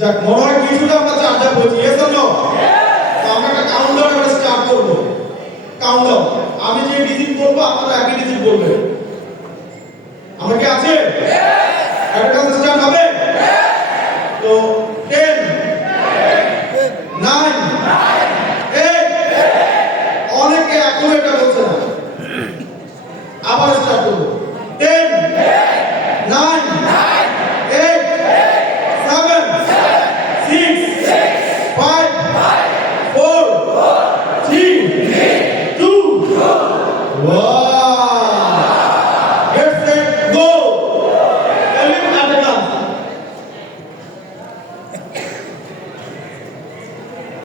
যাক মনে হয় কিছুটা আমরা চার্জা বলছি ইয়েস অর নো? তো আমরা একটা কাউন্টডাউন আমরা স্টার্ট করব। কাউন্টডাউন, আমি যে ডিজিট বলবো আপনারা একই ডিজিট বলবেন। আমরা কি আছে? একটা স্টার্ট হবে? তো